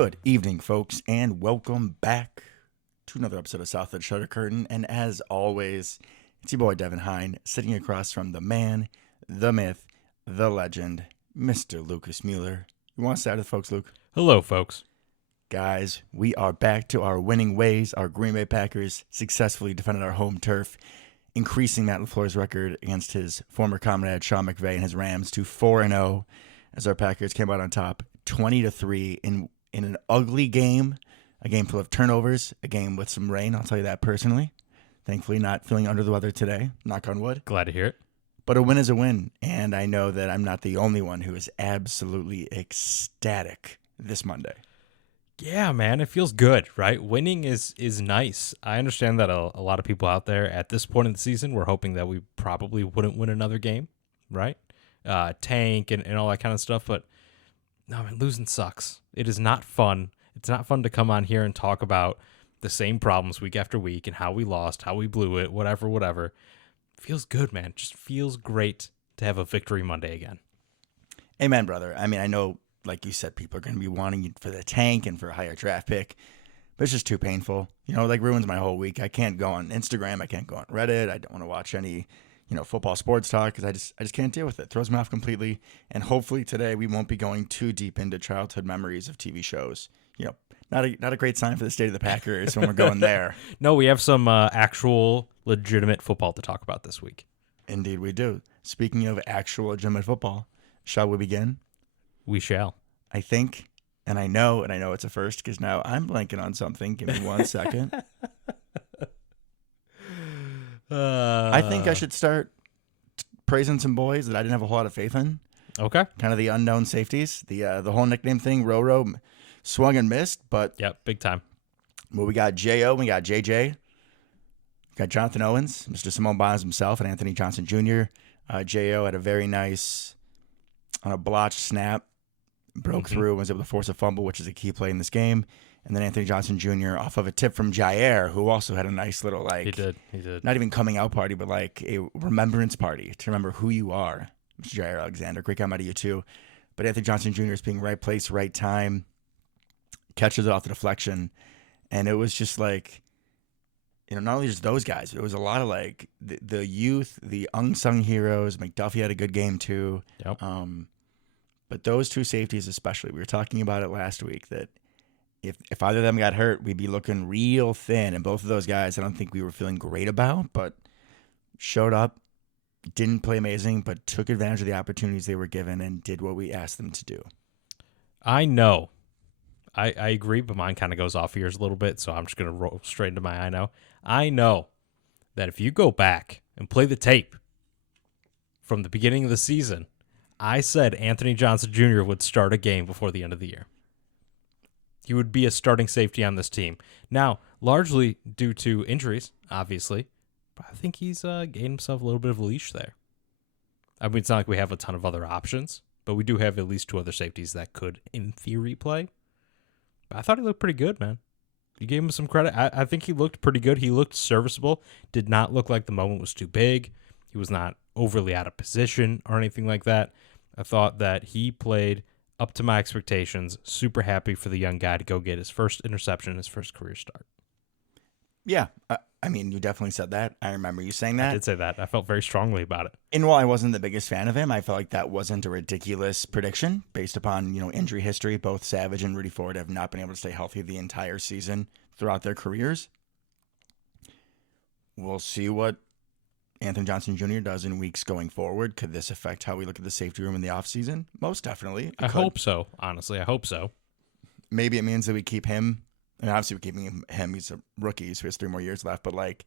Good evening, folks, and welcome back to another episode of South of the Shutter Curtain. And as always, it's your boy Devin Hine, sitting across from the man, the myth, the legend, Mr. Lucas Mueller. You want to say hi to the folks, Luke? Hello, folks. Guys, we are back to our winning ways. Our Green Bay Packers successfully defended our home turf, increasing Matt LaFleur's record against his former comrade Sean McVay and his Rams to 4-0, as our Packers came out on top 20-3 in an ugly game, a game full of turnovers, a game with some rain. I'll tell you that personally. Thankfully, not feeling under the weather today. Knock on wood. Glad to hear it. But a win is a win, and I know that I'm not the only one who is absolutely ecstatic this Monday. Yeah, man, it feels good, right? Winning is nice. I understand that a lot of people out there at this point in the season were hoping that we probably wouldn't win another game, right? Tank and all that kind of stuff, but no, man, losing sucks. It is not fun. It's not fun to come on here and talk about the same problems week after week and how we lost, how we blew it, whatever. Feels good, man. Just feels great to have a victory Monday again. Amen, brother. I mean, I know, like you said, people are going to be wanting you for the tank and for a higher draft pick, but it's just too painful. You know, like ruins my whole week. I can't go on Instagram. I can't go on Reddit. I don't want to watch any football sports talk because I just can't deal with it. It throws me off completely. And hopefully today we won't be going too deep into childhood memories of TV shows. Not a great sign for the state of the Packers when we're going there. No, we have some actual legitimate football to talk about this week. Indeed we do. Speaking of actual legitimate football, shall we begin? We shall. I think, and I know it's a first because now I'm blanking on something. Give me 1 second. I think I should start praising some boys that I didn't have a whole lot of faith in. Okay. Kind of the unknown safeties. The whole nickname thing, Roro, swung and missed. But yep, big time. Well, we got J.O., we got J.J., we got Jonathan Owens, Mr. Simone Bonds himself, and Anthony Johnson Jr. J.O. had a very nice, on a blotched snap, broke through and was able to force a fumble, which is a key play in this game. And then Anthony Johnson Jr. off of a tip from Jair, who also had a nice little, He did. Not even coming out party, but like a remembrance party to remember who you are. Mr. Jair Alexander, great game out of you too. But Anthony Johnson Jr. is being right place, right time, catches it off the deflection. And it was just like, not only just those guys, but it was a lot of like the youth, the unsung heroes. McDuffie had a good game too. Yep. But those two safeties especially, we were talking about it last week, that if either of them got hurt, we'd be looking real thin. And both of those guys, I don't think we were feeling great about, but showed up, didn't play amazing, but took advantage of the opportunities they were given and did what we asked them to do. I know. I agree, but mine kind of goes off ears a little bit, so I'm just going to roll straight into my I know. I know that if you go back and play the tape from the beginning of the season, I said Anthony Johnson Jr. would start a game before the end of the year. He would be a starting safety on this team. Now, largely due to injuries, obviously, but I think he's gained himself a little bit of a leash there. I mean, it's not like we have a ton of other options, but we do have at least two other safeties that could, in theory, play. But I thought he looked pretty good, man. You gave him some credit. I think he looked pretty good. He looked serviceable. Did not look like the moment was too big. He was not overly out of position or anything like that. I thought that he played up to my expectations. Super happy for the young guy to go get his first interception, his first career start. Yeah, I mean, you definitely said that. I remember you saying that. I did say that. I felt very strongly about it. And while I wasn't the biggest fan of him, I felt like that wasn't a ridiculous prediction based upon, injury history. Both Savage and Rudy Ford have not been able to stay healthy the entire season throughout their careers. We'll see what Anthony Johnson Jr. does in weeks going forward. Could this affect how we look at the safety room in the offseason? Most definitely. I hope so, honestly. I hope so. Maybe it means that we keep him. And obviously we're keeping him. He's a rookie, so he has 3 more years left. But like,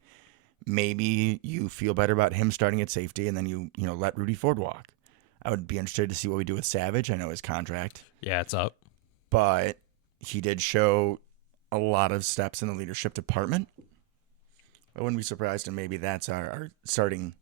maybe you feel better about him starting at safety, and then you let Rudy Ford walk. I would be interested to see what we do with Savage. I know his contract. Yeah, it's up. But he did show a lot of steps in the leadership department. I wouldn't be surprised, and maybe that's our starting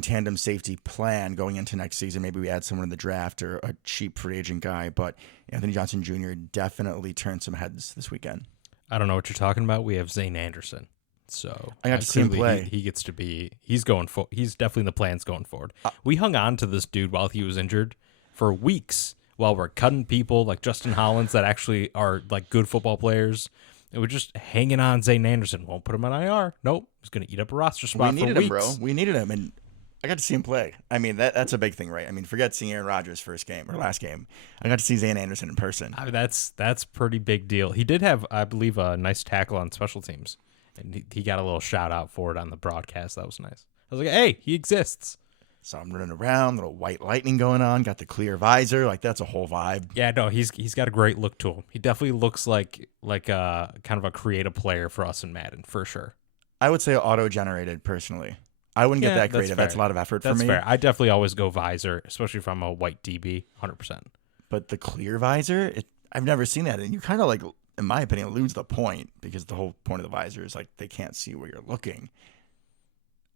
tandem safety plan going into next season. Maybe we add someone in the draft or a cheap free agent guy, but Anthony Johnson Jr. definitely turned some heads this weekend. I don't know what you're talking about. We have Zane Anderson. So I got to see him play. He gets to be, he's definitely in the plans going forward. We hung on to this dude while he was injured for weeks while we're cutting people like Justin Hollins that actually are like good football players. And we're just hanging on Zane Anderson. Won't put him on IR. Nope. He's going to eat up a roster spot We needed for him, weeks. bro. We needed him, and I got to see him play. I mean, that's a big thing, right? I mean, forget seeing Aaron Rodgers' first game or last game. I got to see Zane Anderson in person. I mean, that's pretty big deal. He did have, I believe, a nice tackle on special teams, and he got a little shout out for it on the broadcast. That was nice. I was like, hey, he exists. Saw him running around, little white lightning going on, got the clear visor. Like, that's a whole vibe. Yeah, no, he's got a great look to him. He definitely looks like a kind of a creative player for us in Madden, for sure. I would say auto-generated, personally. I wouldn't get that creative. That's a lot of effort for me. That's fair. I definitely always go visor, especially if I'm a white DB, 100%. But the clear visor, I've never seen that. And you kind of, like, in my opinion, lose the point, because the whole point of the visor is, like, they can't see where you're looking.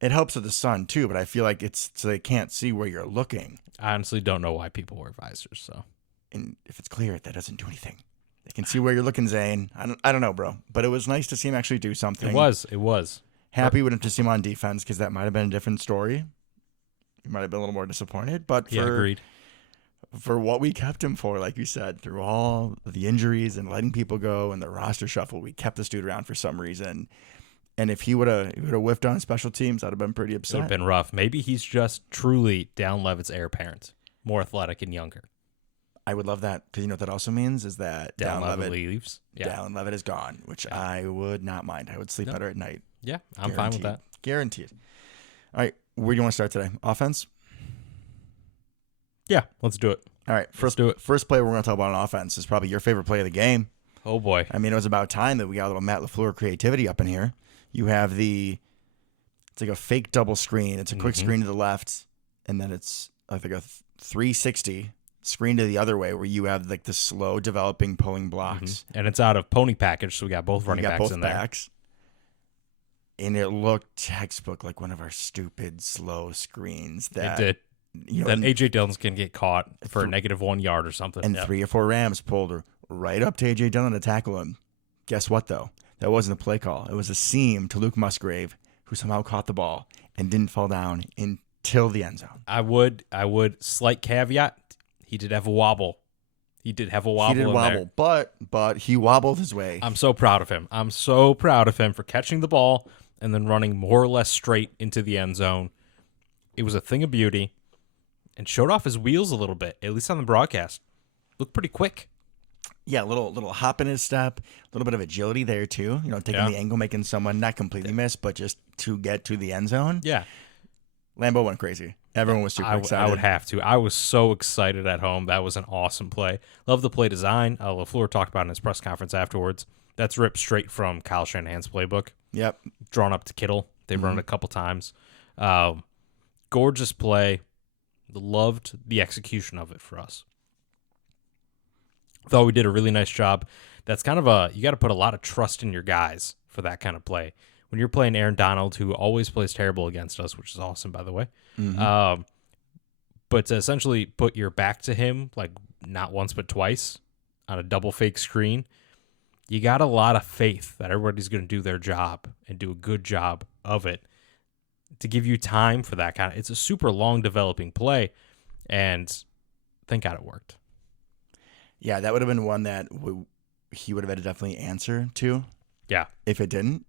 It helps with the sun, too, but I feel like it's so they can't see where you're looking. I honestly don't know why people wear visors, so. And if it's clear, that doesn't do anything. They can see where you're looking, Zane. I don't know, bro. But it was nice to see him actually do something. It was. Happy with him to see him on defense, because that might have been a different story. He might have been a little more disappointed. But Agreed. For what we kept him for, like you said, through all the injuries and letting people go and the roster shuffle, we kept this dude around for some reason. And if he would have whiffed on special teams, I'd have been pretty It upset. would have been rough. Maybe he's just truly Down Levitt's heir apparent, more athletic and younger. I would love that, because you know what that also means is that Down Levitt leaves. Yeah. Down Levitt is gone, which I would not mind. I would sleep better at night. Yeah, I'm fine with that. Guaranteed. All right, where do you want to start today? Offense? Yeah, let's do it. All right, Let's do it. First play we're going to talk about on offense is probably your favorite play of the game. Oh, boy. I mean, it was about time that we got a little Matt LaFleur creativity up in here. You have it's like a fake double screen. It's a quick screen to the left, and then it's like a 360 screen to the other way where you have like the slow developing pulling blocks. And it's out of pony package, so we got both running backs both in there. backs. And it looked textbook like one of our stupid slow screens that It did. You know, That A.J. Dillon's can get caught for a negative 1 yard or something. and Yep. 3 or 4 Rams pulled right up to A.J. Dillon to tackle him. Guess what, though? That wasn't a play call. It was a seam to Luke Musgrave, who somehow caught the ball and didn't fall down until the end zone. I would, slight caveat, he did have a wobble. He did wobble, but he wobbled his way. I'm so proud of him. I'm so proud of him for catching the ball and then running more or less straight into the end zone. It was a thing of beauty and showed off his wheels a little bit, at least on the broadcast. Looked pretty quick. Yeah, a little hop in his step, a little bit of agility there too. You know, taking the angle, making someone not completely miss, but just to get to the end zone. Yeah. Lambeau went crazy. Everyone was super excited. I would have to. I was so excited at home. That was an awesome play. Love the play design. LaFleur talked about in his press conference afterwards. That's ripped straight from Kyle Shanahan's playbook. Yep. Drawn up to Kittle. They've run it a couple times. Gorgeous play. Loved the execution of it for us. Thought we did a really nice job. That's kind of you got to put a lot of trust in your guys for that kind of play. When you're playing Aaron Donald, who always plays terrible against us, which is awesome, by the way. But to essentially put your back to him, like not once but twice, on a double fake screen, you got a lot of faith that everybody's going to do their job and do a good job of it to give you time for that kind of. It's a super long developing play, and thank God it worked. Yeah, that would have been one that he would have had to definitely answer to. Yeah. If it didn't.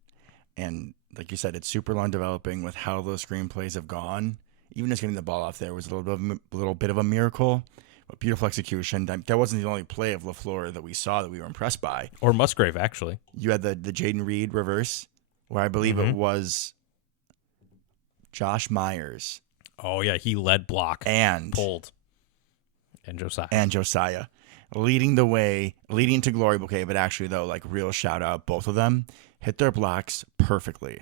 And like you said, it's super long developing with how those screenplays have gone. Even just getting the ball off there was a little bit of a miracle. But beautiful execution. That wasn't the only play of LaFleur that we saw that we were impressed by. Or Musgrave, actually. You had the Jaden Reed reverse, where I believe it was Josh Myers. Oh, yeah, he led block. And pulled. And Josiah. Leading the way, leading to glory bouquet, but actually, though, like real shout out, both of them hit their blocks perfectly.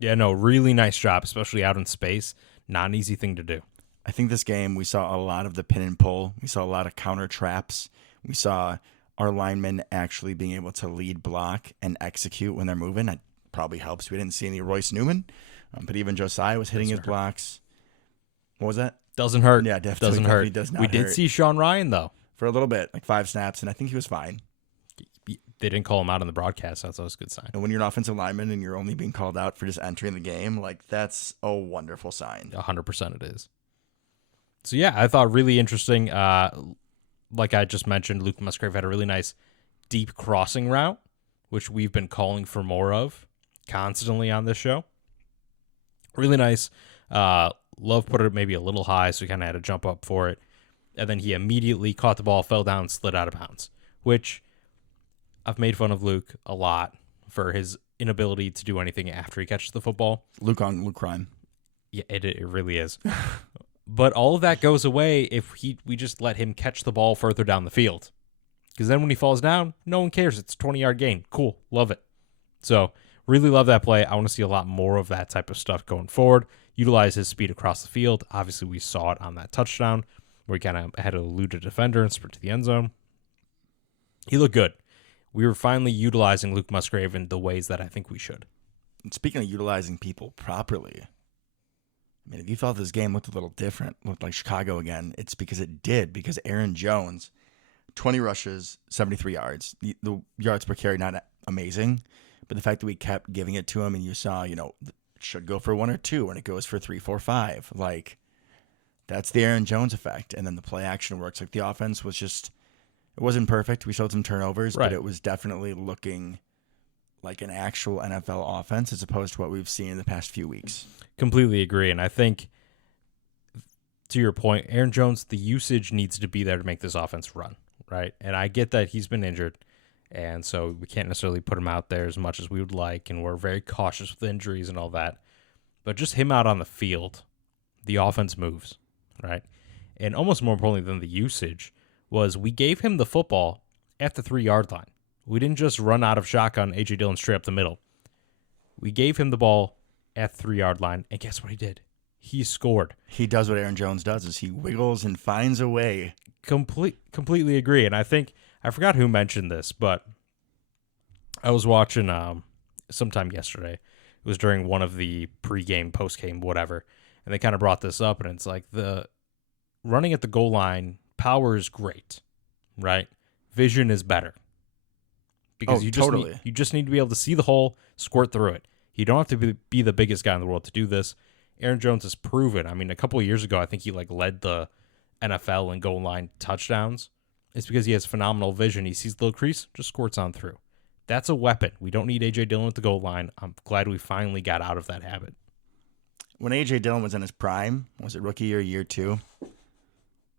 Yeah, no, really nice job, especially out in space. Not an easy thing to do. I think this game, we saw a lot of the pin and pull. We saw a lot of counter traps. We saw our linemen actually being able to lead block and execute when they're moving. That probably helps. We didn't see any Royce Newman, but even Josiah was hitting his blocks. What was that? Doesn't hurt. Yeah, definitely. Doesn't hurt. Does not we hurt. did see Sean Ryan, though. For a little bit, like 5 snaps, and I think he was fine. They didn't call him out on the broadcast. That's always a good sign. And when you're an offensive lineman and you're only being called out for just entering the game, like that's a wonderful sign. 100% it is. So, yeah, I thought really interesting. like I just mentioned, Luke Musgrave had a really nice deep crossing route, which we've been calling for more of constantly on this show. Really nice. Love put it maybe a little high, so he kind of had to jump up for it. And then he immediately caught the ball, fell down, slid out of bounds, which I've made fun of Luke a lot for his inability to do anything after he catches the football. Luke crime. Yeah, it really is. But all of that goes away if we just let him catch the ball further down the field. Because then when he falls down, no one cares. It's a 20-yard gain. Cool. Love it. So really love that play. I want to see a lot more of that type of stuff going forward. Utilize his speed across the field. Obviously, we saw it on that touchdown where he kind of had to elude a defender and sprint to the end zone. He looked good. We were finally utilizing Luke Musgrave in the ways that I think we should. And speaking of utilizing people properly, I mean, if you thought this game looked a little different, looked like Chicago again, it's because it did. Because Aaron Jones, 20 rushes, 73 yards. The yards per carry, not amazing, but the fact that we kept giving it to him, and you saw, it should go for 1 or 2, and it goes for 3, 4, 5. Like, that's the Aaron Jones effect. And then the play action works. Like, the offense was just, it wasn't perfect. We showed some turnovers, right, but it was definitely looking like an actual NFL offense as opposed to what we've seen in the past few weeks. Completely agree. And I think, to your point, Aaron Jones, the usage needs to be there to make this offense run, right? And I get that he's been injured, and so we can't necessarily put him out there as much as we would like, and we're very cautious with injuries and all that. But just him out on the field, the offense moves, right? And almost more importantly than the usage was we gave him the football at the 3-yard line. We didn't just run out of shotgun A.J. Dillon straight up the middle. We gave him the ball at the 3-yard line, and guess what he did? He scored. He does what Aaron Jones does, is he wiggles and finds a way. Completely agree. And I think, I forgot who mentioned this, but I was watching sometime yesterday. It was during one of the pregame, postgame, whatever, and they kind of brought this up, and it's like the running at the goal line, power is great, right? Vision is better. Because you just need to be able to see the hole, squirt through it. You don't have to be the biggest guy in the world to do this. Aaron Jones has proven. I mean, a couple of years ago, I think he led the NFL in goal line touchdowns. It's because he has phenomenal vision. He sees the little crease, just squirts on through. That's a weapon. We don't need A.J. Dillon at the goal line. I'm glad we finally got out of that habit. When A.J. Dillon was in his prime, was it rookie or year 2?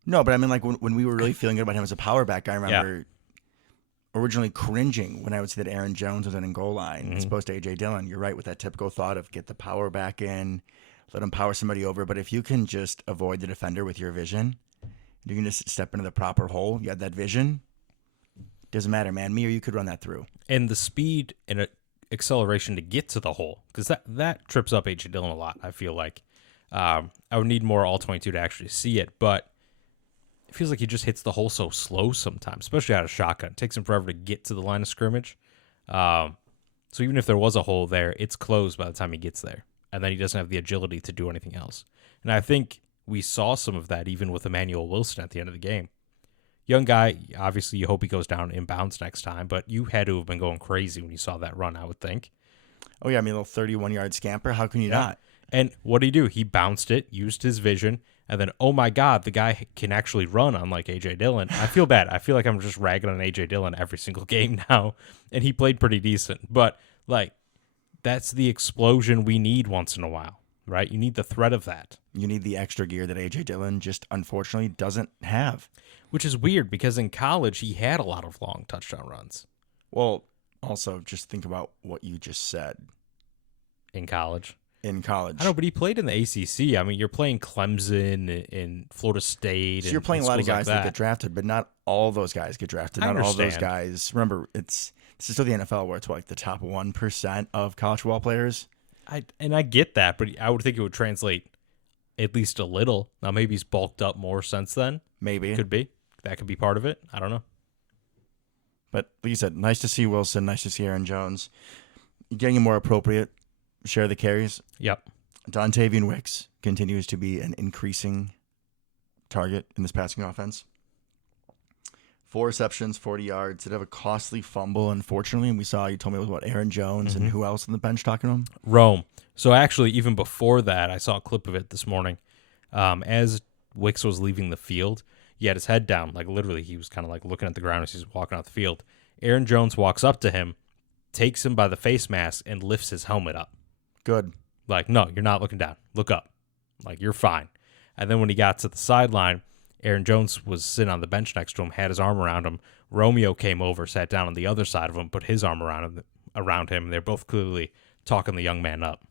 No, but I mean, like when we were really feeling good about him as a power back, I remember originally cringing when I would see that Aaron Jones was in goal line as opposed to A.J. Dillon. You're right with that typical thought of get the power back in, let him power somebody over. But if you can just avoid the defender with your vision, you can just step into the proper hole. You have that vision. Doesn't matter, man. Me or you could run that through. And the speed and acceleration to get to the hole, because that trips up A.J. Dillon a lot, I feel like. I would need more All-22 to actually see it, but it feels like he just hits the hole so slow sometimes, especially out of shotgun. It takes him forever to get to the line of scrimmage. So even if there was a hole there, it's closed by the time he gets there. And then he doesn't have the agility to do anything else. And I think we saw some of that even with Emmanuel Wilson at the end of the game. Young guy, obviously you hope he goes down inbounds next time, but you had to have been going crazy when you saw that run, I would think. Oh, yeah, I mean, a little 31-yard scamper. How can you not? And what did he do? He bounced it, used his vision, and then, oh my God, the guy can actually run, unlike A.J. Dillon. I feel bad. I feel like I'm just ragging on A.J. Dillon every single game now, and he played pretty decent. But, that's the explosion we need once in a while, right? You need the threat of that. You need the extra gear that A.J. Dillon just unfortunately doesn't have. Which is weird, because in college, he had a lot of long touchdown runs. Well, also, just think about what you just said. In college. I know, but he played in the ACC. I mean, you're playing Clemson and Florida State. So you're playing a lot of guys that get drafted, but not all those guys get drafted. Not all those guys. Remember, this is still the NFL where it's the top 1% of college football players. I get that, but I would think it would translate at least a little. Now, maybe he's bulked up more since then. Maybe. Could be. That could be part of it. I don't know. But like you said, nice to see Wilson. Nice to see Aaron Jones. Getting a more appropriate share the carries. Yep. Dontavian Wicks continues to be an increasing target in this passing offense. 4 receptions, 40 yards. Did have a costly fumble, unfortunately. And we saw, you told me it was Aaron Jones and who else on the bench talking to him? Rome. So actually, even before that, I saw a clip of it this morning. As Wicks was leaving the field, He had his head down, like literally he was kind of like looking at the ground as he's walking out the field. Aaron Jones walks up to him, takes him by the face mask, and lifts his helmet up. Good. Like, no, you're not looking down. Look up. Like, you're fine. And then when he got to the sideline, Aaron Jones was sitting on the bench next to him, had his arm around him. Romeo came over, sat down on the other side of him, put his arm around him. They're both clearly talking the young man up.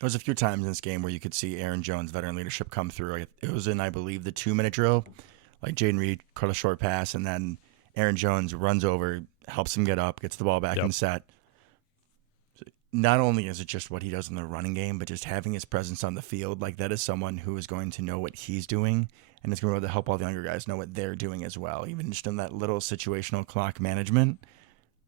There was a few times in this game where you could see Aaron Jones' veteran leadership come through. It was in, I believe, the 2-minute drill. Like Jaden Reed caught a short pass, and then Aaron Jones runs over, helps him get up, gets the ball back in set. Not only is it just what he does in the running game, but just having his presence on the field, like that is someone who is going to know what he's doing, and it's going to be able to help all the younger guys know what they're doing as well. Even just in that little situational clock management,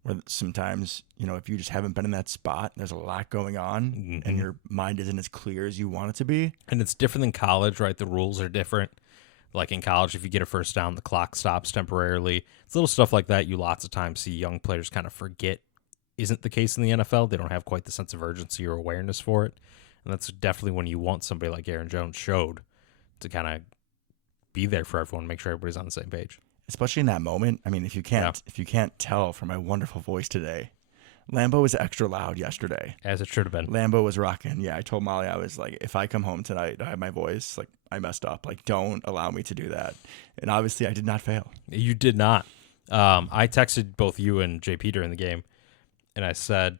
where sometimes, if you just haven't been in that spot, there's a lot going on, and your mind isn't as clear as you want it to be. And it's different than college, right? The rules are different. Like in college, if you get a first down, the clock stops temporarily. It's little stuff like that you lots of times see young players kind of forget isn't the case in the NFL. They don't have quite the sense of urgency or awareness for it. And that's definitely when you want somebody like Aaron Jones showed to kind of be there for everyone, make sure everybody's on the same page. Especially in that moment. I mean, if you can't tell from my wonderful voice today, Lambeau was extra loud yesterday. As it should have been. Lambeau was rocking. Yeah, I told Molly, I was like, if I come home tonight, I have my voice, like, I messed up. Like, don't allow me to do that. And obviously, I did not fail. You did not. I texted both you and JP during the game, and I said,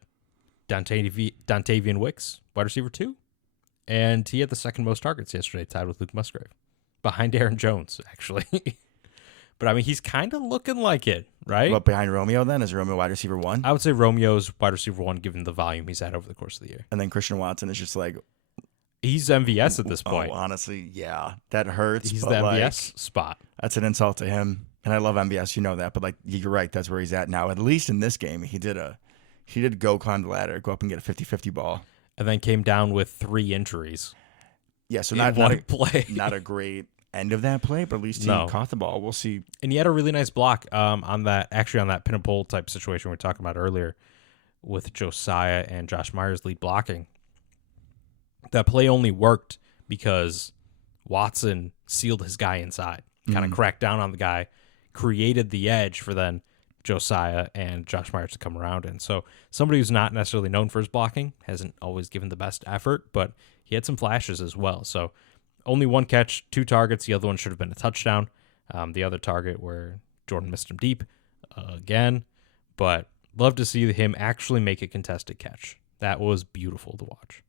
Dontavian Wicks, wide receiver 2. And he had the second most targets yesterday, tied with Luke Musgrave. Behind Aaron Jones, actually. But, I mean, he's kind of looking like it, right? What, behind Romeo then? Is Romeo wide receiver 1? I would say Romeo's wide receiver 1, given the volume he's had over the course of the year. And then Christian Watson is just like... He's MVS at this point. Oh, honestly, yeah. That hurts. He's the MVS spot. That's an insult to him. And I love MVS, you know that. But, like, you're right. That's where he's at now. At least in this game, he did go climb the ladder, go up and get a 50-50 ball. And then came down with 3 injuries. Yeah, so not a play. Not a great end of that play, but at least he caught the ball. We'll see. And he had a really nice block on that pin and pull type situation we were talking about earlier with Josiah and Josh Myers lead blocking. That play only worked because Watson sealed his guy inside, kind of cracked down on the guy, created the edge for then Josiah and Josh Myers to come around in. So somebody who's not necessarily known for his blocking, hasn't always given the best effort, but he had some flashes as well. So only 1 catch, 2 targets. The other one should have been a touchdown. The other target where Jordan missed him deep again. But love to see him actually make a contested catch. That was beautiful to watch.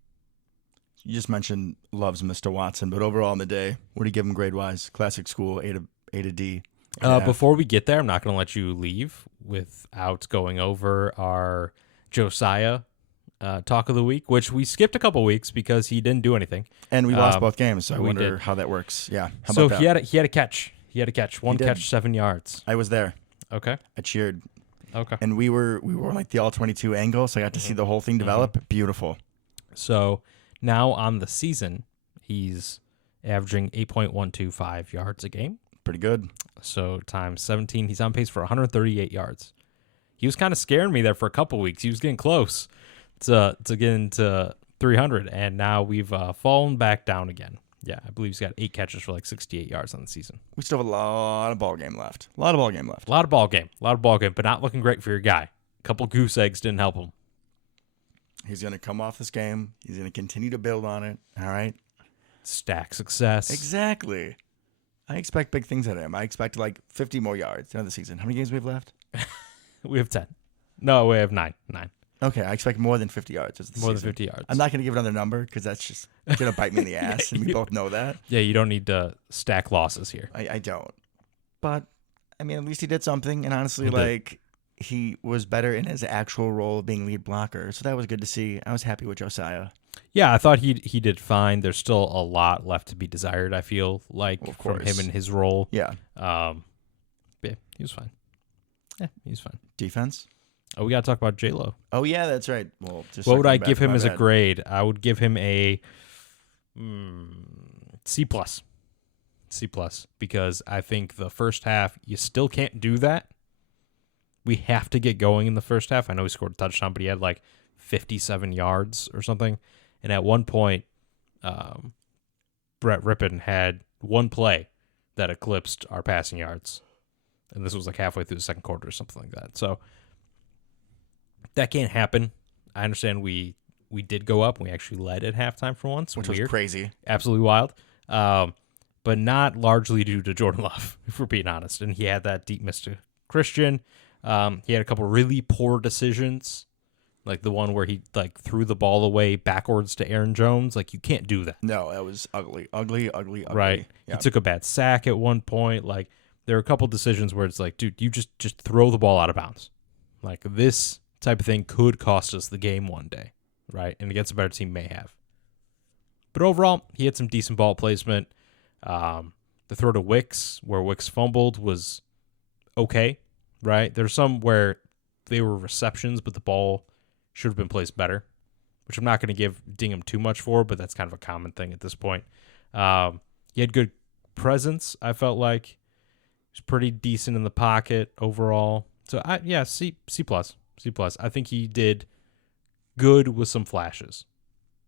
You just mentioned loves Mr. Watson, but overall in the day, what do you give him grade-wise? Classic school, A to D. Before we get there, I'm not going to let you leave without going over our Josiah talk of the week, which we skipped a couple weeks because he didn't do anything. And we lost both games, so I wonder how that works. Yeah. How so about that? he had a catch. He had a catch. One catch, 7 yards. I was there. Okay. I cheered. Okay. And we were like the all-22 angle, so I got to see the whole thing develop. Beautiful. So now on the season, he's averaging 8.125 yards a game. Pretty good. So times 17, he's on pace for 138 yards. He was kind of scaring me there for a couple weeks. He was getting close to get into 300, and now we've fallen back down again. Yeah, I believe he's got 8 catches for like 68 yards on the season. We still have a lot of ball game left. A lot of ball game, but not looking great for your guy. A couple goose eggs didn't help him. He's going to come off this game. He's going to continue to build on it. All right. Stack success. Exactly. I expect big things out of him. I expect like 50 more yards another season. How many games we have left? We have 10. No, we have 9. Okay, I expect more than 50 yards. More than 50 yards. I'm not going to give another number because that's just going to bite me in the ass, and we both know that. Yeah, you don't need to stack losses here. I don't. But, I mean, at least he did something, and honestly, he was better in his actual role of being lead blocker, so that was good to see. I was happy with Josiah. Yeah, I thought he did fine. There's still a lot left to be desired, I feel like, from him and his role. Yeah. Yeah, he was fine. Defense? Oh, we got to talk about J-Lo. Oh, yeah, that's right. Well, what would I give him as a grade? I would give him a C+. C+, because I think the first half, you still can't do that. We have to get going in the first half. I know he scored a touchdown, but he had like 57 yards or something. And at one point, Brett Rippon had one play that eclipsed our passing yards. And this was like halfway through the second quarter or something like that. So that can't happen. I understand we did go up. We actually led at halftime for once. Which Weird. was crazy. Absolutely wild. But not largely due to Jordan Love, if we're being honest. And he had that deep miss to Christian. He had a couple really poor decisions, like the one where he like threw the ball away backwards to Aaron Jones. Like, you can't do that. No, that was ugly. Right. Yeah. He took a bad sack at one point. Like, there are a couple decisions where it's like, dude, you just throw the ball out of bounds. Like, this type of thing could cost us the game one day, right? And against a better team may have. But overall, he had some decent ball placement. The throw to Wicks, where Wicks fumbled, was okay, right? There's some where they were receptions, but the ball should have been placed better, which I'm not going to ding him too much for, but that's kind of a common thing at this point. He had good presence, I felt like. He was pretty decent in the pocket overall. So, C+. I think he did good with some flashes.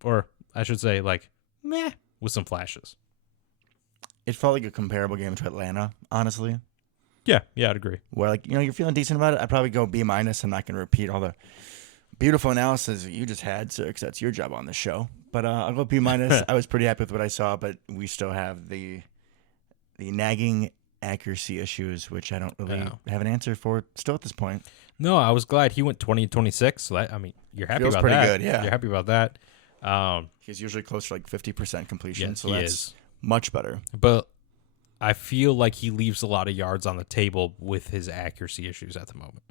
Or, I should say, like, meh, with some flashes. It felt like a comparable game to Atlanta, honestly. Yeah, I'd agree. Where, like, you're feeling decent about it. I'd probably go B-. I'm not going to repeat all the beautiful analysis you just had, sir, because that's your job on the show. But I'll go B-. I was pretty happy with what I saw, but we still have the nagging accuracy issues, which I don't really have an answer for still at this point. No, I was glad he went 20-26. So that, you're happy Feels about pretty that. good, yeah. You're happy about that. He's usually close to like 50% completion, Yes, so that's much better. But I feel like he leaves a lot of yards on the table with his accuracy issues at the moment.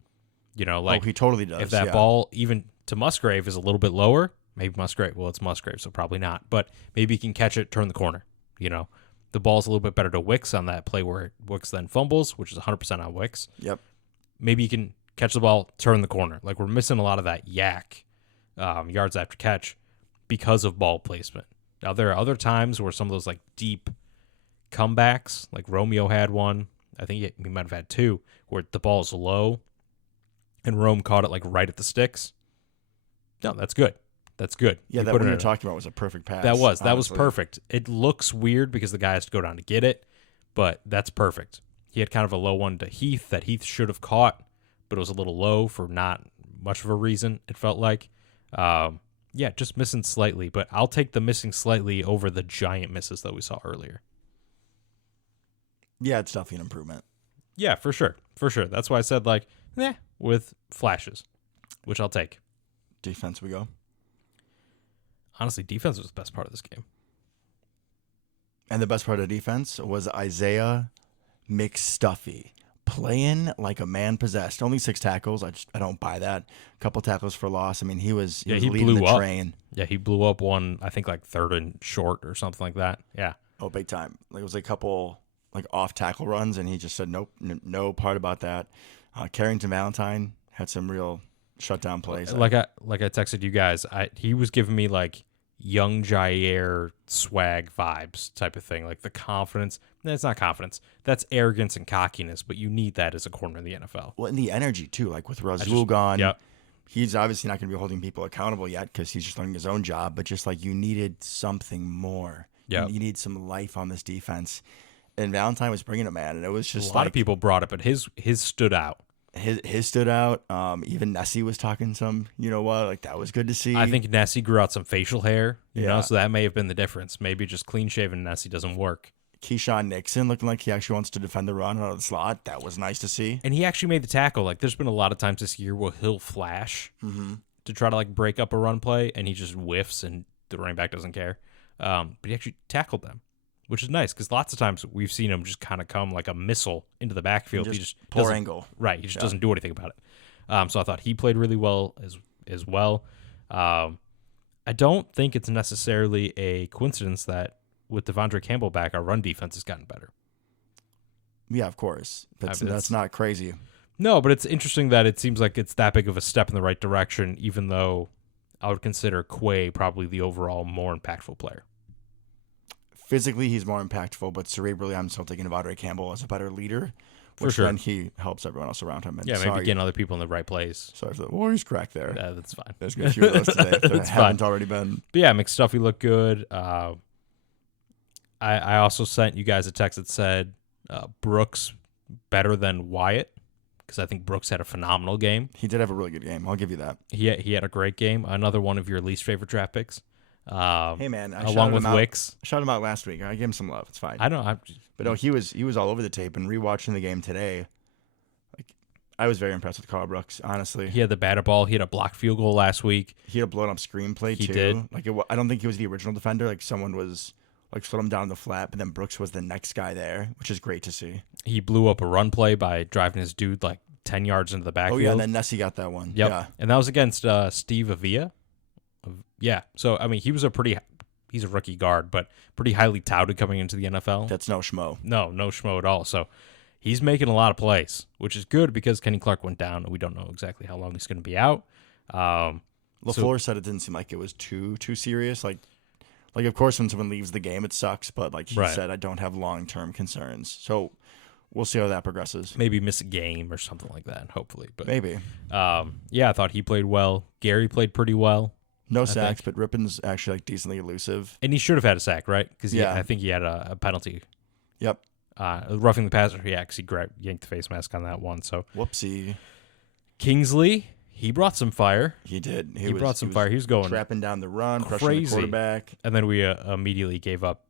Like, he totally does. If that ball, even to Musgrave, is a little bit lower, maybe Musgrave, well, it's Musgrave, so probably not. But maybe he can catch it, turn the corner. The ball's a little bit better to Wicks on that play where Wicks then fumbles, which is 100% on Wicks. Yep. Maybe he can catch the ball, turn the corner. Like, we're missing a lot of that yak yards after catch because of ball placement. Now, there are other times where some of those, like, deep comebacks, like Romeo had one, I think he might have had two, where the ball is low and Rome caught it, like, right at the sticks. No, that's good. That's good. Yeah, that one you're talking about was a perfect pass. That was honestly. perfect. It looks weird because the guy has to go down to get it, but that's perfect. He had kind of a low one to Heath that Heath should have caught, but it was a little low for not much of a reason, it felt like. Just missing slightly, but I'll take the missing slightly over the giant misses that we saw earlier. Yeah, it's definitely an improvement. Yeah, for sure. That's why I said, like, with flashes, which I'll take. Defense we go. Honestly, defense was the best part of this game. And the best part of defense was Isaiah McStuffy playing like a man possessed. Only 6 tackles. I don't buy that. A couple tackles for loss. I mean, he was leading blew the up. train. Yeah, he blew up one, I think, like 3rd and short or something like that. Yeah. Oh, big time. Like, it was a couple like off tackle runs, and he just said nope, no part about that. Carrington Valentine had some real shutdown plays. Like I texted you guys, he was giving me like young Jair swag vibes type of thing, like the confidence. That's not confidence. That's arrogance and cockiness, but you need that as a corner in the NFL. Well, and the energy too, like with Rasul gone. Yep. He's obviously not going to be holding people accountable yet because he's just learning his own job. But just like you needed something more. Yeah. You need some life on this defense. And Valentine was bringing it, man. And it was just a lot of people brought it, but his stood out. His stood out. Even Nessie was talking some, like that was good to see. I think Nessie grew out some facial hair, you know, so that may have been the difference. Maybe just clean shaven Nessie doesn't work. Keyshawn Nixon looking like he actually wants to defend the run out of the slot. That was nice to see. And he actually made the tackle. Like, there's been a lot of times this year where he'll flash to try to like break up a run play, and he just whiffs, and the running back doesn't care. But he actually tackled them, which is nice because lots of times we've seen him just kind of come like a missile into the backfield. He just poor angle. Right. He just doesn't do anything about it. So I thought he played really well as well. I don't think it's necessarily a coincidence that with Devondre Campbell back, our run defense has gotten better. Yeah, of course. That's not crazy. No, but it's interesting that it seems like it's that big of a step in the right direction, even though I would consider Quay probably the overall more impactful player. Physically, he's more impactful, but cerebrally, I'm still thinking Devondre Campbell as a better leader. For sure. Then he helps everyone else around him. And maybe getting other people in the right place. Sorry for the Warriors crack there. That's fine. There's going to be a few of those today if there haven't already been. But yeah, McStuffy looked good. I also sent you guys a text that said Brooks better than Wyatt, because I think Brooks had a phenomenal game. He did have a really good game. I'll give you that. He had a great game. Another one of your least favorite draft picks. Hey man, along with Wicks. I shouted him out last week. I gave him some love. It's fine. I don't know. But no, he was all over the tape. And rewatching the game today, like I was very impressed with Carl Brooks. Honestly, He had the batter ball. He had a blocked field goal last week. he had a blown up screenplay He too. did. Like I don't think he was the original defender. Like someone was like slowed him down in the flat, but then Brooks was the next guy there, which is great to see. He blew up a run play by driving his dude like 10 yards into the backfield. Oh yeah, and then Nessie got that one. Yep. Yeah. And that was against Steve Avila. Yeah. So, I mean, he's a rookie guard, but pretty highly touted coming into the NFL. That's no schmo. No schmo at all. So he's making a lot of plays, which is good because Kenny Clark went down and we don't know exactly how long he's going to be out. LaFleur said it didn't seem like it was too serious. Like of course when someone leaves the game it sucks, but like he Right. said, I don't have long-term concerns. So we'll see how that progresses. Maybe miss a game or something like that, hopefully. But Maybe. yeah, I thought he played well. Gary played pretty well. No sacks, but Rippon's actually like decently elusive. And he should have had a sack, right? Because Yeah. I think he had a penalty. Yep. Roughing the passer, yeah, because he yanked the face mask on that one. So Whoopsie. Kingsley, he brought some fire. He did. He brought some fire. He was going trapping down the run, pressuring the crazy. quarterback. And then we immediately gave up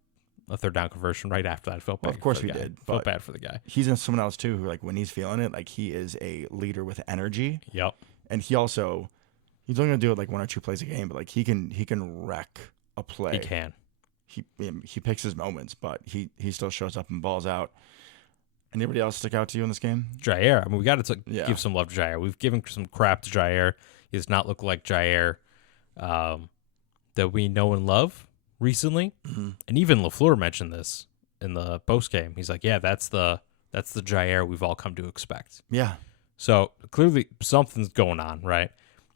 a third down conversion right after that. Felt bad. Well, of course for the we guy. did, Felt but- bad for the guy. He's in someone else too who like when he's feeling it, like he is a leader with energy. Yep. And he's only gonna do it like 1 or 2 plays a game, but like he can wreck a play. He can. He picks his moments, but he still shows up and balls out. Anybody else stick out to you in this game? Jair. I mean, we got to Yeah. give some love to Jair. We've given some crap to Jair. He does not look like Jair that we know and love recently. Mm-hmm. And even LaFleur mentioned this in the post game. He's like, "Yeah, that's the Jair we've all come to expect." Yeah. So clearly something's going on, right?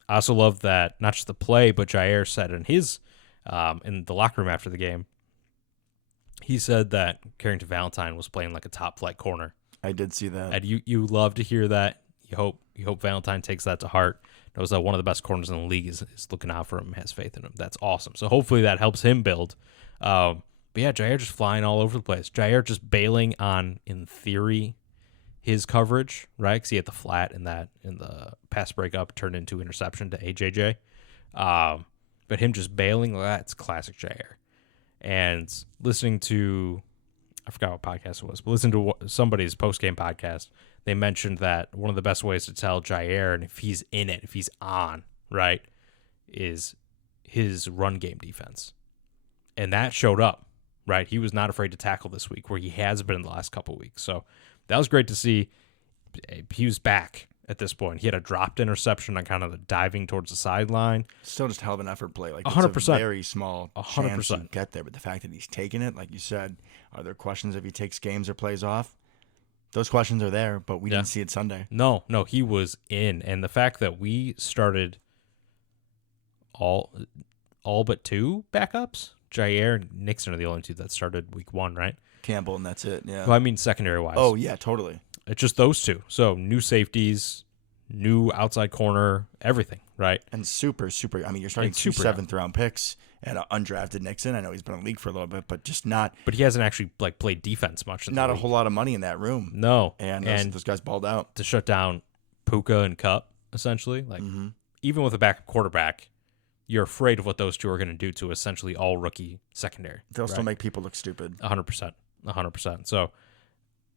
I also love that not just the play, but Jair said in his in the locker room after the game, he said that Carrington Valentine was playing like a top flight corner. I did see that. And you love to hear that. You hope Valentine takes that to heart. Knows that one of the best corners in the league is looking out for him, has faith in him. That's awesome. So hopefully that helps him build. But yeah, Jair just flying all over the place. Jair just bailing on, in theory, his coverage, right? Because he had the flat in the pass breakup turned into interception to AJJ. But him just bailing, well, that's classic Jair. And listening to, I forgot what podcast it was, but listen to somebody's post-game podcast. They mentioned that one of the best ways to tell Jair, and if he's in it, if he's on, right, is his run game defense. And that showed up, right? He was not afraid to tackle this week, where he has been in the last couple of weeks. So that was great to see. He was back at this point. He had a dropped interception on kind of the diving towards the sideline. Still just hell of an effort play. Like 100%. It's a very small 100%. chance to get there, but the fact that he's taking it, like you said, are there questions if he takes games or plays off? Those questions are there, but we didn't see it Sunday. No, he was in. And the fact that we started all but 2 backups, Jair and Nixon are the only 2 that started week 1, right? Campbell, and that's it. Yeah. Well, I mean secondary-wise. Oh, yeah, totally. It's just those 2. So new safeties, new outside corner, everything, right? And super. I mean, you're starting 2 super 7th-round picks and an undrafted Nixon. I know he's been in the league for a little bit, but just not But he hasn't actually like played defense much. not a whole lot of money in that room. No. And those guys balled out. To shut down Puka and Cup, essentially, like even with a backup quarterback, you're afraid of what those 2 are going to do to essentially all rookie secondary. They'll still make people look stupid. 100%. So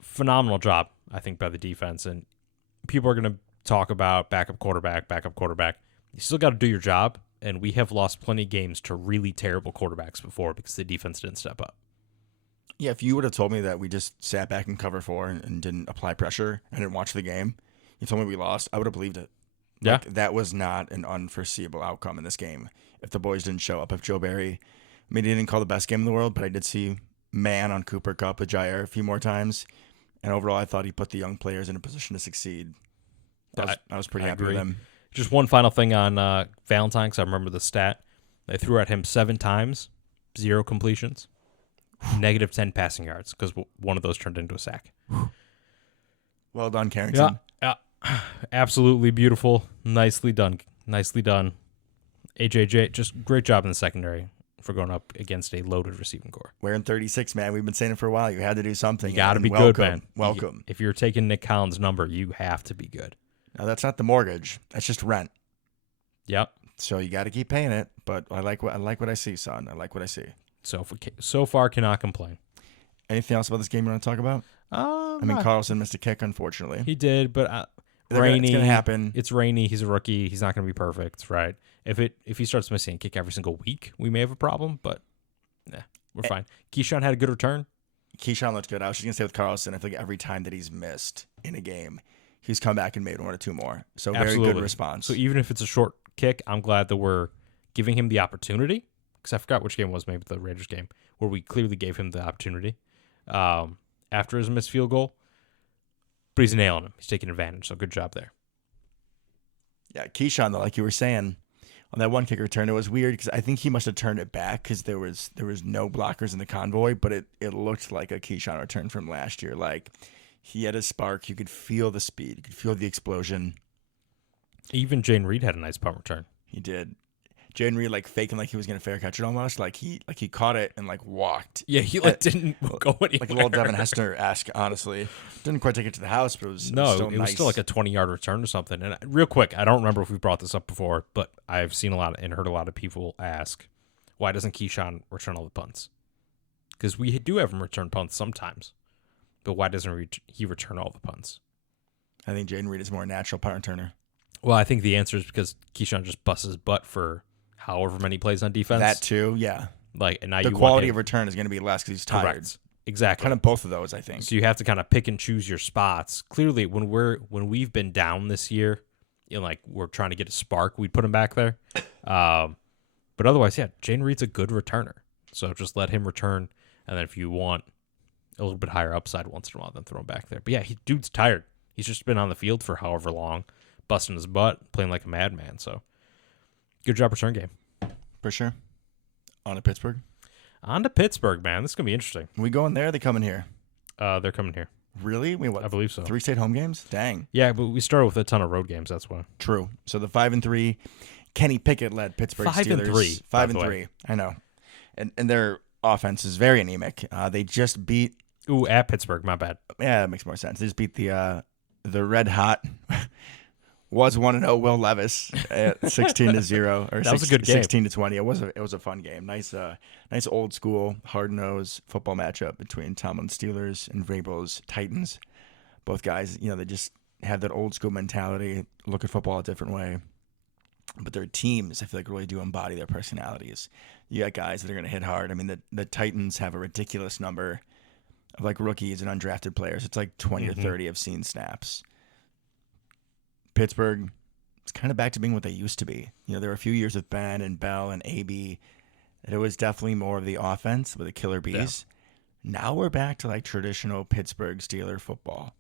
phenomenal job, I think, by the defense. And people are going to talk about backup quarterback. You still got to do your job. And we have lost plenty of games to really terrible quarterbacks before because the defense didn't step up. Yeah, if you would have told me that we just sat back and cover 4 and didn't apply pressure and didn't watch the game, you told me we lost, I would have believed it. Yeah. Like, that was not an unforeseeable outcome in this game. If the boys didn't show up, if Joe Barry, I mean, he didn't call the best game in the world, but I did see man on Cooper Kupp with Jair a few more times. And overall, I thought he put the young players in a position to succeed. I was pretty happy with him. Just one final thing on Valentine, because I remember the stat. They threw at him 7 times, 0 completions, negative 10 passing yards, because one of those turned into a sack. Well done, Carrington. Yeah, absolutely beautiful. Nicely done. AJJ, just great job in the secondary. for going up against a loaded receiving core. Wearing 36, man. We've been saying it for a while. You had to do something. You got to and be welcome, good, man. Welcome. If you're taking Nick Collins' number, you have to be good. Now, that's not the mortgage. That's just rent. Yep. So you got to keep paying it. But I like what I see, son. I like what I see. So far, cannot complain. Anything else about this game you want to talk about? I mean, Carlson missed a kick, unfortunately. He did, but rainy. It's going to happen. It's rainy. He's a rookie. He's not going to be perfect, right? If he starts missing a kick every single week, we may have a problem, but we're fine. Keyshawn had a good return. Keyshawn looked good. I was just going to say with Carlson, I think every time that he's missed in a game, he's come back and made one or two more. So Absolutely. Very good response. So even if it's a short kick, I'm glad that we're giving him the opportunity, because I forgot which game it was, maybe the Raiders game, where we clearly gave him the opportunity after his missed field goal. But he's nailing him. He's taking advantage, so good job there. Yeah, Keyshawn, though, like you were saying, on that one kick return, it was weird because I think he must have turned it back because there was no blockers in the convoy, but it looked like a Keyshawn return from last year. Like, he had a spark. You could feel the speed. You could feel the explosion. Even Jane Reed had a nice punt return. He did. Jane Reed faking like he was gonna fair catch it almost. Like he caught it and walked. Yeah, he didn't go anywhere. Like a little Devin Hester-esque, honestly. Didn't quite take it to the house, but it was still like a 20-yard return or something. And real quick, I don't remember if we brought this up before, but I've seen a lot and heard a lot of people ask, why doesn't Keyshawn return all the punts? Because we do have him return punts sometimes, but why doesn't he return all the punts? I think Jaden Reed is more a natural punt returner. Well, I think the answer is because Keyshawn just busts his butt for however many plays on defense. That too, yeah. And now the quality of return is going to be less because he's tired. Correct. Exactly. Kind of both of those, I think. So you have to kind of pick and choose your spots. Clearly, when we've been down this year, we're trying to get a spark, we'd put him back there. But otherwise, yeah, Jane Reed's a good returner. So just let him return, and then if you want a little bit higher upside once in a while, then throw him back there. But yeah, dude's tired. He's just been on the field for however long, busting his butt, playing like a madman. So good job return game. For sure. On to Pittsburgh. On to Pittsburgh, man. This is going to be interesting. Are we going there? Or are they coming here? They're coming here. Really? Wait, what? I believe so. 3 straight home games? Dang. Yeah, but we started with a ton of road games. That's why. True. So the 5-3, Kenny Pickett led Pittsburgh Steelers. 5-3. I know. And their offense is very anemic. They just beat. Ooh, at Pittsburgh. My bad. Yeah, that makes more sense. They just beat the red hot. Was 1-0 Will Levis at 16-0 or that was a good game. 16-20. It was a fun game. Nice old school hard nosed football matchup between Tomlin's Steelers and Vrabel's Titans. Both guys, they just have that old school mentality, look at football a different way. But their teams, I feel like, really do embody their personalities. You got guys that are going to hit hard. I mean, the Titans have a ridiculous number of rookies and undrafted players. It's 20 or 30 have seen snaps. Pittsburgh, it's kind of back to being what they used to be. There were a few years with Ben and Bell and AB that it was definitely more of the offense with the killer bees. Yeah. Now we're back to traditional Pittsburgh Steeler football.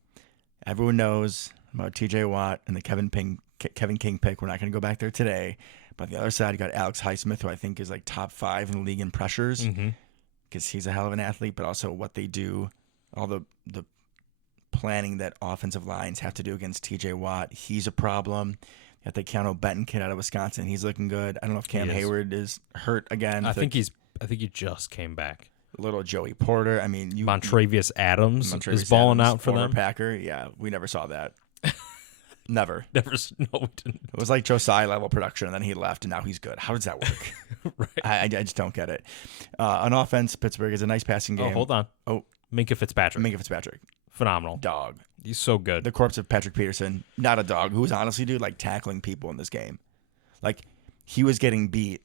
Everyone knows about TJ Watt and the Kevin King pick. We're not going to go back there today. But on the other side, you got Alex Highsmith, who I think is top 5 in the league in pressures because he's a hell of an athlete, but also what they do, all the planning that offensive lines have to do against TJ Watt. He's a problem. You got the Keanu Benton kid out of Wisconsin. He's looking good. I don't know if Cam Hayward is hurt again. I think he just came back. Little Joey Porter. I mean, Montravius Adams is balling out for them. Packer. Yeah, we never saw that. Never. No, we didn't. It was like Josiah level production, and then he left, and now he's good. How does that work? Right. I just don't get it. On offense, Pittsburgh is a nice passing game. Oh, hold on. Oh, Minkah Fitzpatrick. Phenomenal. Dog. He's so good. The corpse of Patrick Peterson, not a dog, who was honestly, dude, tackling people in this game. He was getting beat,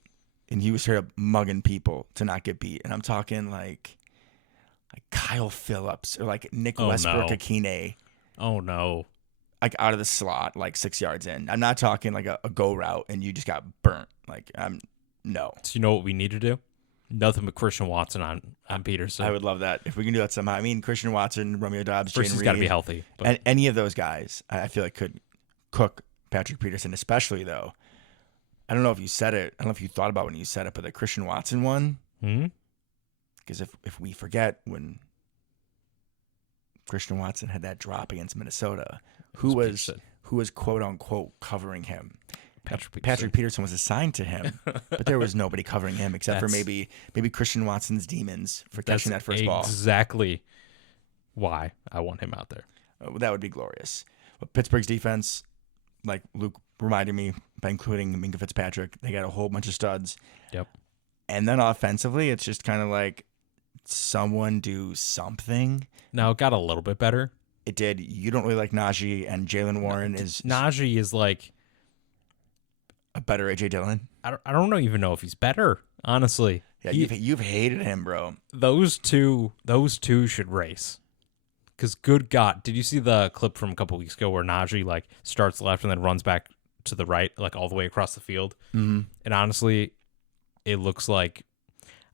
and he was straight up mugging people to not get beat. And I'm talking like Kyle Phillips or Nick Westbrook-Akine. Oh, no. Out of the slot, 6 yards in. I'm not talking a go route, and you just got burnt. No. So you know what we need to do? Nothing but Christian Watson on Peterson. I would love that if we can do that somehow. I mean, Christian Watson, Romeo Doubs, First, he's got to be healthy. And any of those guys, I feel could cook Patrick Peterson, especially though. I don't know if you said it. I don't know if you thought about when you said it, but the Christian Watson one. Because if we forget when Christian Watson had that drop against Minnesota, who was quote unquote covering him. Patrick Peterson was assigned to him, but there was nobody covering him except for maybe Christian Watson's demons for catching that first ball. Exactly why I want him out there. That would be glorious. But Pittsburgh's defense, like Luke reminded me, by including Minka Fitzpatrick, they got a whole bunch of studs. Yep. And then offensively, it's just kind of like someone do something. Now it got a little bit better. It did. You don't really like Najee, and Jalen Warren Najee is like a better AJ Dillon. I don't even know if he's better, honestly. Yeah, you've hated him, bro. Those two should race. Because good God, did you see the clip from a couple weeks ago where Najee like starts left and then runs back to the right, like all the way across the field? Mm-hmm. And honestly, it looks like,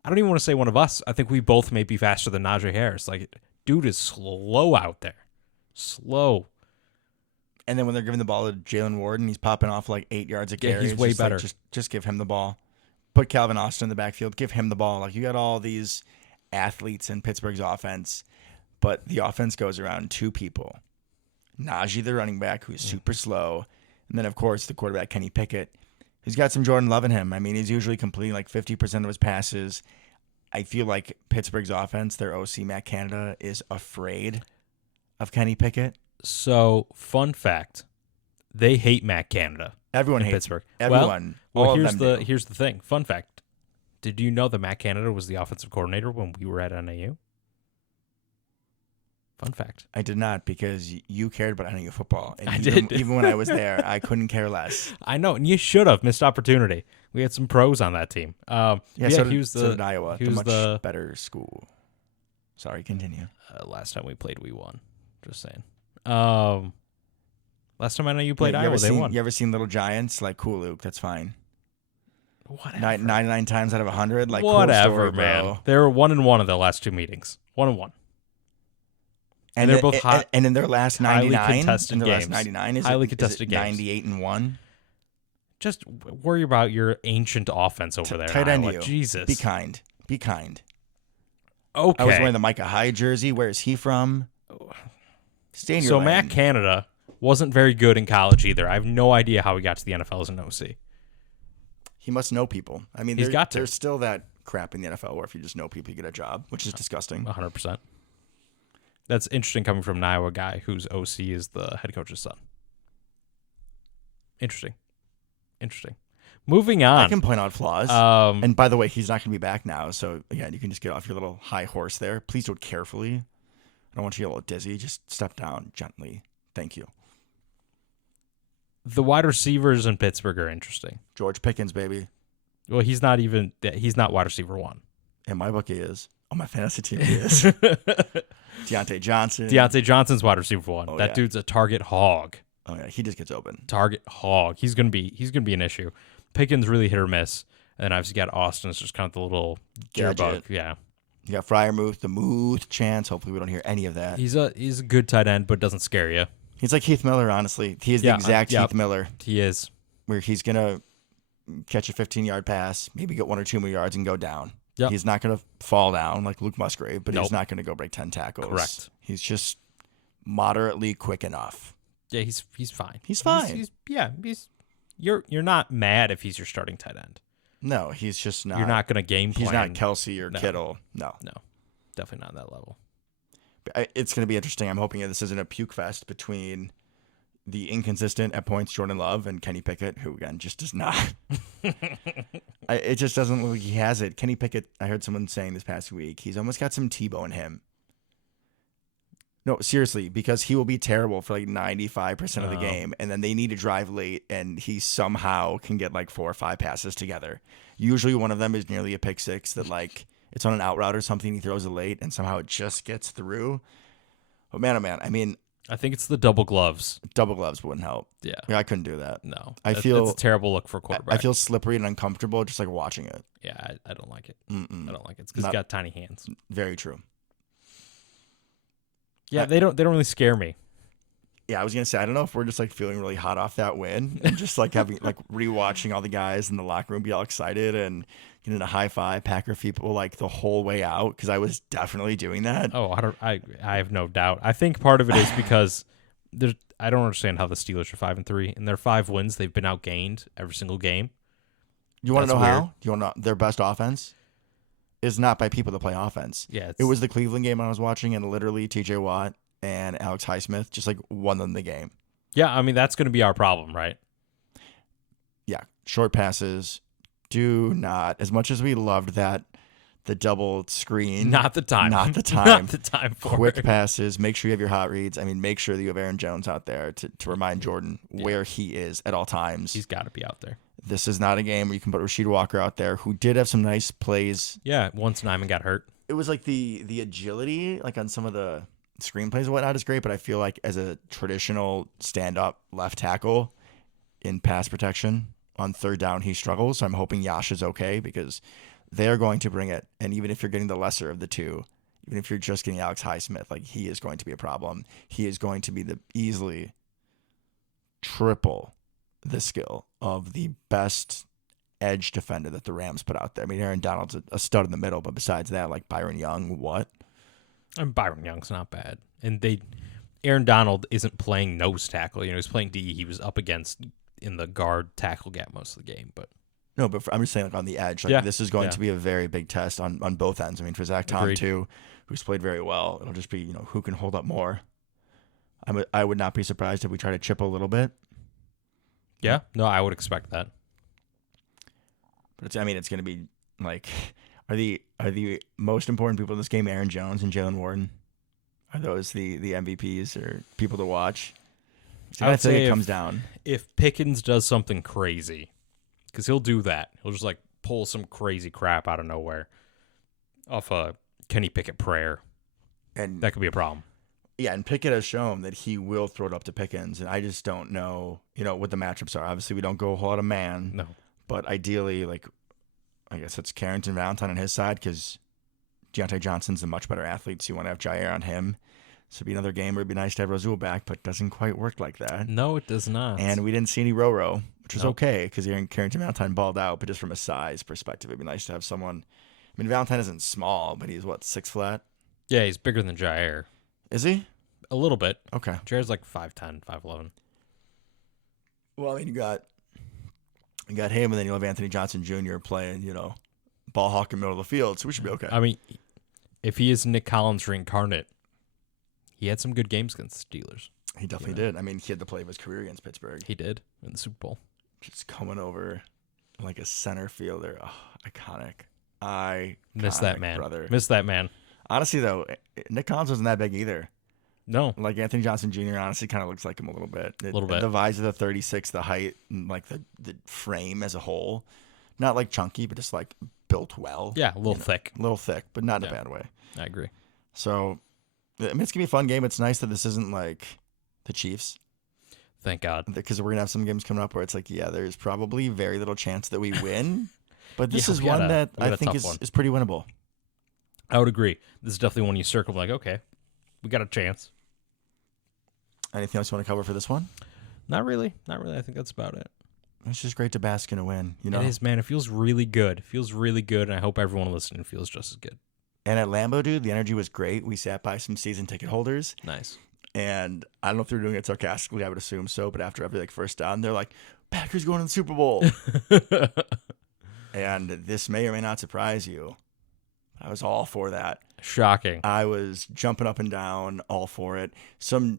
I don't even want to say one of us. I think we both may be faster than Najee Harris. Like, dude is slow out there. Slow. And then when they're giving the ball to Jalen Warden, he's popping off like 8 yards a carry. He's way better. Like, just give him the ball. Put Calvin Austin in the backfield. Give him the ball. Like, you got all these athletes in Pittsburgh's offense, but the offense goes around two people. Najee, the running back, who's super slow. And then, of course, the quarterback, Kenny Pickett, who's got some Jordan Love in him. I mean, he's usually completing like 50% of his passes. I feel like Pittsburgh's offense, their OC, Matt Canada, is afraid of Kenny Pickett. So, fun fact, they hate Matt Canada. Everyone hates Pittsburgh. Everyone. Well, here's the thing. Fun fact. Did you know that Matt Canada was the offensive coordinator when we were at NAU? Fun fact. I did not, because you cared about NAU football. And I did. Even when I was there, I couldn't care less. I know, and you should have. Missed opportunity. We had some pros on that team. So did Iowa. He was much better school. Sorry, continue. Last time we played, we won. Just saying. Last time I know you played Iowa, they won. You ever seen Little Giants? Like, cool, Luke. That's fine. Whatever. 99 times out of 100. Like, whatever, cool story, man. bro. They were 1-1 in their last two meetings. 1-1. And they're both hot. And in their last 99, highly contested games. Last 99, is highly it, contested is it games. 98-1? Just worry about your ancient offense over there. Tight end, Iowa. you. Jesus. Be kind. Be kind. Okay. I was wearing the Micah Hyde jersey. Where is he from? Stay in your lane. Matt Canada wasn't very good in college either. I have no idea how he got to the NFL as an OC. He must know people. I mean, there's still that crap in the NFL where if you just know people, you get a job, which is disgusting. 100%. That's interesting coming from an Iowa guy whose OC is the head coach's son. Interesting. Moving on. I can point out flaws. And by the way, he's not going to be back now. So, again, you can just get off your little high horse there. Please do it carefully. I don't want you to get a little dizzy. Just step down gently. Thank you. The wide receivers in Pittsburgh are interesting. George Pickens, baby. Well, he's not wide receiver one. In my book, he is. On my fantasy team, he is. Deontay Johnson. Deontay Johnson's wide receiver one. That dude's a target hog. Oh yeah, he just gets open. Target hog. He's gonna be an issue. Pickens really hit or miss, and then obviously got Austin. It's just kind of the little jitterbug. Yeah. You got Freiermuth, the Muth chance. Hopefully, we don't hear any of that. He's a good tight end, but doesn't scare you. He's like Heath Miller, honestly. He is the exact Heath Miller. He is. Where he's gonna catch a 15-yard pass, maybe get 1 or 2 more yards, and go down. Yep. He's not going to fall down like Luke Musgrave, but he's not going to go break 10 tackles. Correct. He's just moderately quick enough. Yeah, he's fine. He's fine. You're not mad if he's your starting tight end. No, he's just not. You're not going to game plan. He's not Kelsey or Kittle. No, definitely not that level. It's going to be interesting. I'm hoping that this isn't a puke fest between the inconsistent at points Jordan Love and Kenny Pickett, who again just does not. It just doesn't look like he has it. Kenny Pickett, I heard someone saying this past week, he's almost got some Tebow in him. No, seriously, because he will be terrible for like 95% of the game, and then they need to drive late, and he somehow can get like 4 or 5 passes together. Usually one of them is nearly a pick six that like it's on an out route or something, he throws it late, and somehow it just gets through. But man, oh man, I mean, I think it's the double gloves. Double gloves wouldn't help. Yeah. I couldn't do that. No. It's a terrible look for a quarterback. I feel slippery and uncomfortable just like watching it. Yeah, I don't like it. Mm-mm. I don't like it. It's because he's got tiny hands. Very true. Yeah, they don't really scare me. Yeah, I was gonna say I don't know if we're just like feeling really hot off that win and just like having like rewatching all the guys in the locker room be all excited and getting a high five Packer people like the whole way out, because I was definitely doing that. Oh, I have no doubt. I think part of it is because I don't understand how the Steelers are 5-3. In their 5 wins, they've been outgained every single game. You want to That's know weird. how? Do you want to know their best offense is not by people that play offense. Yeah, It was the Cleveland game I was watching, and literally T.J. Watt and Alex Highsmith just like won them the game. yeah. I mean, that's going to be our problem, right? Yeah, short passes. Do not, as much as we loved that, the double screen. Not the time. Not the time. Not the time for Quick it. passes. Make sure you have your hot reads. I mean, make sure that you have Aaron Jones out there to remind Jordan where he is at all times. He's got to be out there. This is not a game where you can put Rasheed Walker out there, who did have some nice plays. Yeah, once Nyman got hurt. It was like the agility, like on some of the screenplays and whatnot, is great, but I feel like as a traditional stand-up left tackle in pass protection on third down, he struggles. So I'm hoping Yash is okay because they're going to bring it. And even if you're getting the lesser of the two, even if you're just getting Alex Highsmith, like he is going to be a problem. He is going to be the easily triple the skill of the best edge defender that the Rams put out there. I mean, Aaron Donald's a stud in the middle, but besides that, like Byron Young, what? And Byron Young's not bad. And Aaron Donald isn't playing nose tackle. You know, he's playing D. He was up against in the guard tackle gap most of the game, but No, but I'm just saying, like on the edge, like this is going Yeah. to be a very big test on both ends. I mean, for Zach Tom Agreed. too, who's played very well, it'll just be who can hold up more. I would not be surprised if we try to chip a little bit, yeah, no, I would expect that. but it's going to be like, are the most important people in this game Aaron Jones and Jalen Warden? Are those the MVPs or people to watch? So I would I'd say say it if- comes down. If Pickens does something crazy, because he'll do that, he'll just like pull some crazy crap out of nowhere off a Kenny Pickett prayer. And That could be a problem. yeah, and Pickett has shown that he will throw it up to Pickens, and I just don't know, what the matchups are. Obviously, we don't go a whole lot of man, No. but ideally, like, I guess it's Carrington Valentine on his side because Deontay Johnson's a much better athlete, so you want to have Jair on him. So it'd be another game where it'd be nice to have Rasul back, but it doesn't quite work like that. No, it does not. And we didn't see any Roro, which was Nope. okay because Carrington Valentine balled out, but just from a size perspective, it'd be nice to have someone. I mean, Valentine isn't small, but he's what, 6 flat? Yeah, he's bigger than Jair. Is he? A little bit. Okay. Jair's like 5'10", 5'11". Well, I mean, you got him, and then you'll have Anthony Johnson Jr. playing, ball hawk in the middle of the field, so we should be okay. I mean, if he is Nick Collins reincarnate, he had some good games against the Steelers. He definitely did. I mean, he had the play of his career against Pittsburgh. He did in the Super Bowl. Just coming over like a center fielder. Oh, iconic. Miss that man. Brother. Miss that man. Honestly, though, Nick Collins wasn't that big either. No. Like Anthony Johnson Jr. honestly kind of looks like him a little bit. Little bit. The visor of the 36, the height, and like the frame as a whole. Not like chunky, but just like built well. Yeah, a little thick. A little thick, but not in a Yeah. bad way. I agree. So, I mean, it's going to be a fun game. It's nice that this isn't like the Chiefs, Thank God. because we're going to have some games coming up where it's like, yeah, there's probably very little chance that we win. But this Yeah, is we got one a- that we got I a think tough one. is pretty winnable. I would agree. This is definitely one you circle like, okay, we got a chance. Anything else you want to cover for this one? Not really. Not really. I think that's about it. It's just great to bask in a win, you know? It is, man. It feels really good. It feels really good, and I hope everyone listening feels just as good. And at Lambeau, dude, the energy was great. We sat by some season ticket holders, Nice. and I don't know if they're doing it sarcastically. I would assume so, but after every first down, they're like, Packers going to the Super Bowl. And this may or may not surprise you. I was all for that. Shocking. I was jumping up and down, all for it. Some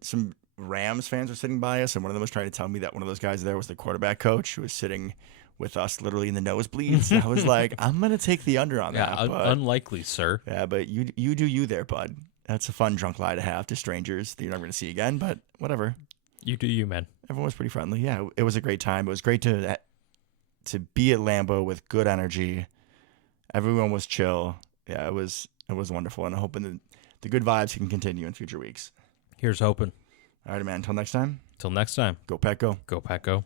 Rams fans were sitting by us, and one of them was trying to tell me that one of those guys there was the quarterback coach who was sitting with us literally in the nosebleeds. And I was like, I'm going to take the under on Yeah, that. But, unlikely, sir. yeah, but you do you there, bud. That's a fun drunk lie to have to strangers that you're never going to see again, but whatever. You do you, man. Everyone was pretty friendly. Yeah, it was a great time. It was great to be at Lambeau with good energy. Everyone was chill. Yeah, it was wonderful, and I'm hoping that the good vibes can continue in future weeks. Here's hoping. All right, man. Until next time, Till next time, go Pack, go. go Pack, go.